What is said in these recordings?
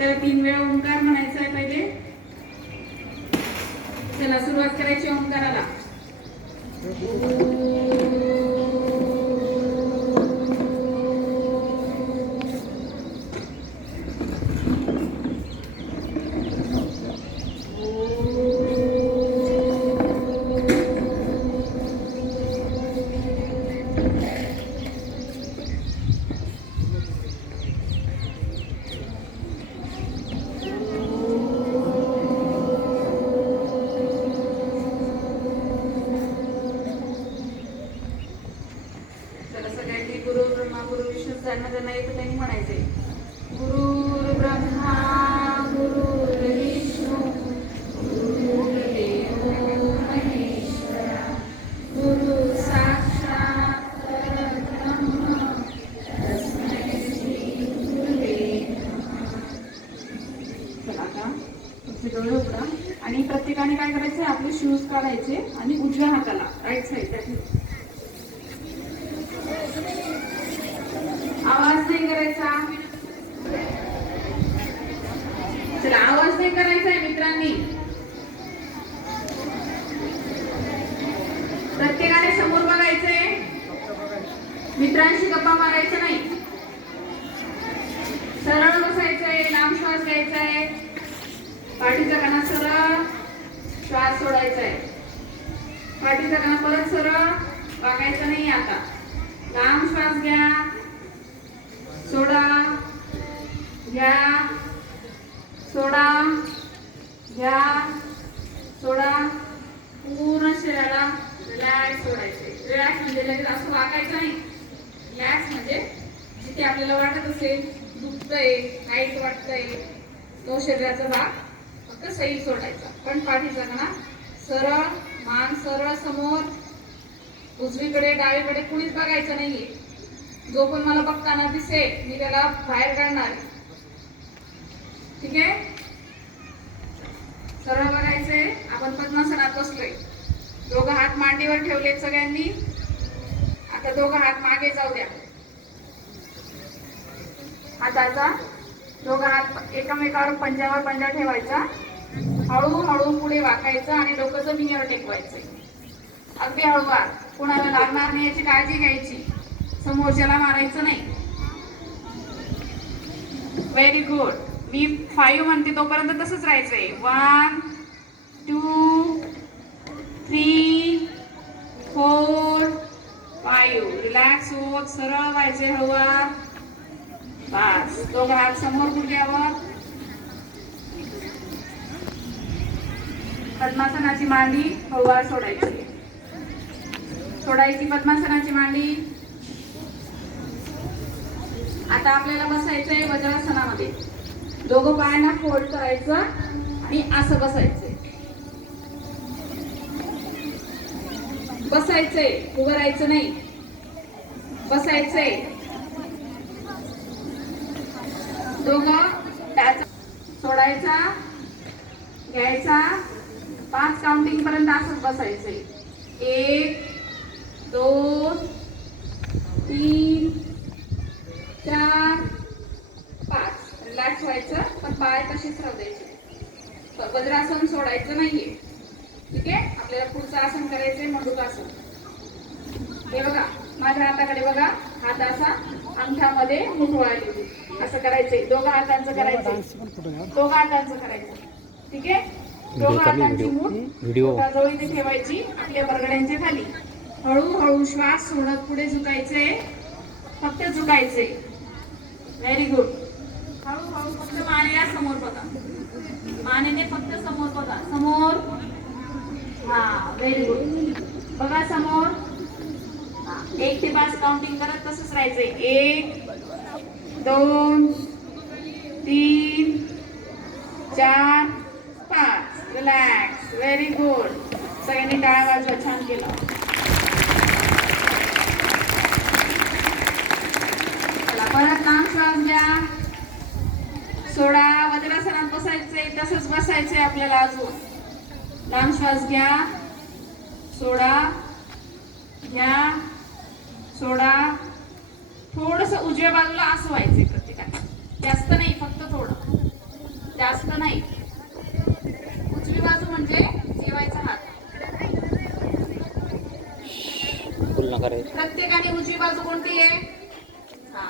आपल्याला 3 वेळा ओंकार म्हणायचा आहे पहिले. चला सुरुवात करायची ओंकाराला. गुरु ब्रह्मा गुरु विष्णू ज्यांना येतं त्यांनी म्हणायचे. गुरु ब्रह्मा गुरु विष्णू गुरुर्देव महेश्वरा गुरु साक्षात परब्रह्म तस्मै श्री गुरुवे नमः. चला आता तुमचे डोळे उघडा आणि प्रत्येकाने काय करायचे, आपले शूज काढायचे आणि उजव्या हाताला राईट साईड त्यात आवाज नाही करायचा. चला आवाज नाही करायचा आहे मित्रांनी. प्रत्येकाने समोर बघायचंय. मित्रांशी गप्पा मारायचं नाही. सरळ बसायचंय. लांब श्वास घ्यायचा आहे. पाठीचा कणा सरळ, श्वास सोडायचा आहे. पाठीचा कणा परत सरळ, वाकायचं नाही. आता लांब श्वास घ्या, सोडा, घ्या, सोडा, घ्या, सोडा. पूर्ण शरीराला रिलॅक्स सोडायचे. रिलॅक्स म्हणजे लगेच असं वाकायचं नाही. रिलॅक्स म्हणजे जिथे आपल्याला वाटत असेल दुखतंय, काहीच वाटतंय, तो शरीराचा भाग फक्त सही सोडायचा. पण पाठीचा कणा सरळ, मान सरळ समोर, उजवीकडे डावीकडे कुणीच बघायचं नाहीये. जो पण मला बघताना दिसेल मी त्याला बाहेर काढणार. ठीक आहे. सरळ बघायचंय. आपण पद्मासनात बसलोय. दोघं हात मांडीवर ठेवलेत सगळ्यांनी. आता दोघं हात मागे जाऊ द्या. हाताचा दोघं हात एकमेकावर पंजावर पंजा ठेवायचा. हळूहळू पुढे वाकायचं आणि डोकं जमिनीवर टेकवायचंय. अगदी हळूवार, कुणाला लागणार नाही याची काळजी घ्यायची. समोरच्याला मारायचं नाही. Very good. मी 5 म्हणते तोपर्यंत तसंच राहायचंय. 1 2 3 4 5. रिलॅक्स होत सरळ व्हायचे, हळूवार. बस. दोघं हात समोर गुडघ्यावर. पद्मासनाची मांडी हळूवार सोडायची. सोडायची पद्मासनाची मांडी. आता आपल्याला बसायचंय वज्रासनामध्ये. दोघं पायांना फोल्ड करायचं आणि असं बसायचंय. बसायचंय, उभं राहायचं नाही. बसायचंय. दोघं त्याचा सोडायचा, घ्यायचा. 5 काउंटिंग पर्यंत असंच बसायचंय. 1 2 3 4 5. रिलॅक्स व्हायचं, पण पाय तसेच राहू द्यायचे. वज्रासन सोडायचं नाहीये. ठीक आहे. आपल्याला पुढचं आसन करायचंय मंडूकासन. हे बघा, माझ्या हाताकडे बघा. हात असा अंगठ्यामध्ये मूठ वळालेली. असं करायचंय. दोघं हातांचं करायचंय. दोघं हातांचं करायचं. ठीक आहे. दोघं हातांची मूठ जवळ इथे ठेवायची आपल्या बरगड्यांच्या खाली. हळूहळू श्वास सोडत पुढे झुकायचे. फक्त झुकायचे. Very good. हळूहळू फक्त मानेला समोर बघा. मानेने फक्त समोर बघा. समोर. हा, व्हेरी गुड. बघा समोर. 1 ते 5 काउंटिंग करत तसंच राहायचंय. 1 2 3 4 5. रिलॅक्स. Very good. सगळ्यांनी टाळ्या वाजवा. छान केलं. परत लांब श्वास घ्या, सोडा. वज्रासनात बसायचंय, तसंच बसायचंय आपल्याला. अजून लांब श्वास घ्या, सोडा, घ्या, सोडा. थोडस उजव्या बाजूला असं व्हायचंय प्रत्येकाने. जास्त नाही, फक्त थोडं. जास्त नाही. उजवी बाजू म्हणजे जेवायचा हात. प्रत्येकाने उजवी बाजू कोणती आहे? हा,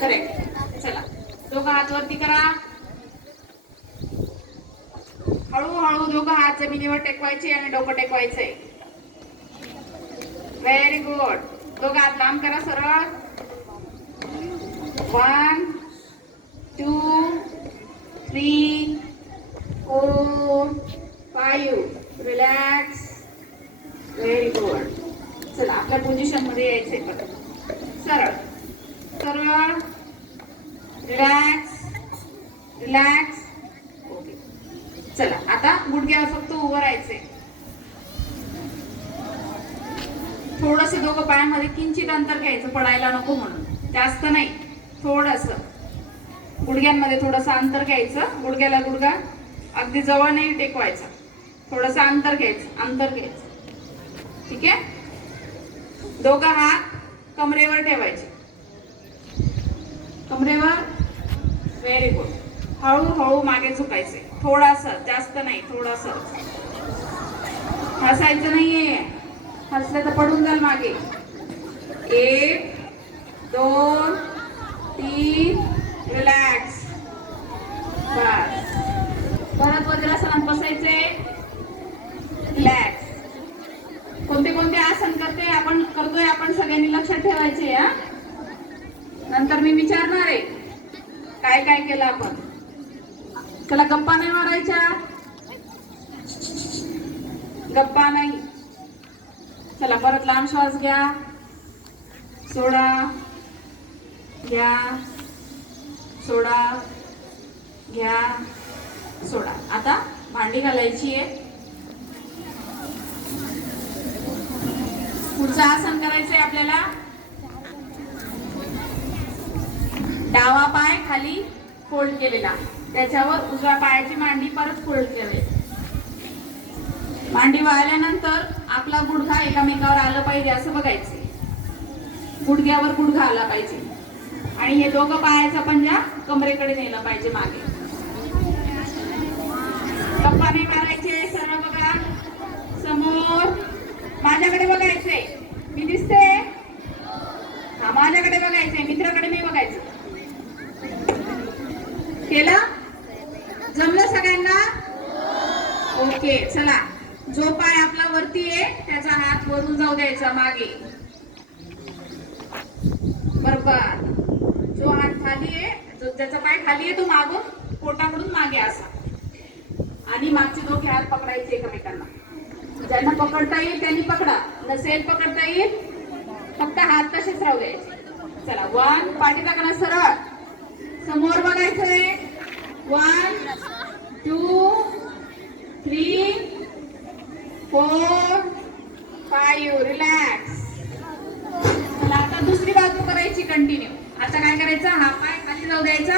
करेक्ट. चला, दोघं हात वरती करा. हळूहळू दोघं हात जमिनीवर टेकवायचे आणि डोकं टेकवायचंय. Very good. दोघं हात लांब करा सरळ. 1 2 3 4 5. रिलॅक्स. Very good. चला, आपल्या पोझिशन मध्ये यायचंय परत. सरळ सरळ. Relax relax. ओके. चला, आता गुडघ्यावर फक्त उभं राहायचंय. थोडस दोघं पायांमध्ये किंचित अंतर घ्यायचं, पडायला नको म्हणून. जास्त नाही, थोडस गुडघ्यांमध्ये थोडस अंतर घ्यायचं. गुडघ्याला गुडघा अगदी जवळ नाही टेकवायचा. थोडस अंतर घ्यायचं, अंतर घ्यायचं. ठीक आहे. दोघं हात कमरेवर ठेवायचे. कमरेवर. Very good. हळूहळू मागे झुकायचे. थोडासा, जास्त नाही, थोडासा. हसायचं नाहीये. हसलं तर पडून जाल मागे. 1 2 3. रिलॅक्स. बस. परत वज्रासनात बसायचे. रिलॅक्स. कोणते कोणते आसन करतोय आपण सगळ्यांनी लक्षात ठेवायचे. हा, नंतर मी विचारणार आहे काय काय केलं आपण. चला, गप्पा नाही मारायच्या. गप्पा नाही. चला, परत लांब श्वास घ्या. सोडा. घ्या. सोडा. घ्या. सोडा. आता भांडी घालायची आहे. पुढचं आसन करायचंय आपल्याला. डावा पाय खाली फोल्ड केलेला, त्याच्यावर उजव्या पायाची मांडी परत फोल्ड केली. मांडी वाळल्यानंतर आपला गुडघा एकामेकावर आलं पाहिजे असं बघायचे. गुडघ्यावर गुडघा आला पाहिजे आणि हे दोघं पायाचा पंजा कमरेकडे नेलं पाहिजे मागे. गप्पा नाही मारायचे. सरळ बघा समोर. माझ्याकडे बघायचंय. मी दिसते? हा, माझ्याकडे बघायचंय, मित्राकडे नाही बघायचं. केलं? जमलं सगळ्यांना? ओके. चला, जो पाय आपला वरती आहे त्याचा हात वरून जाऊ द्यायचा मागे. बरोबर. जो हात खाली आहे, ज्याचा पाय खाली आहे तो मागून पोटाकडून मागे असा. आणि मागचे दोघे हात पकडायचे एकमेकांना. ज्यांना पकडता येईल त्यांनी पकडा, नसेल पकडता येईल फक्त हात तसेच राहू द्यायचे. चला, 1. पाठी टाकणं सरळ. समोर बघायचंय. 1 2 3 4 5. रिलॅक्स. चला, आता दुसरी बाजू करायची कंटिन्यू. आता काय करायचं, हा पाय खाली जाऊ द्यायचा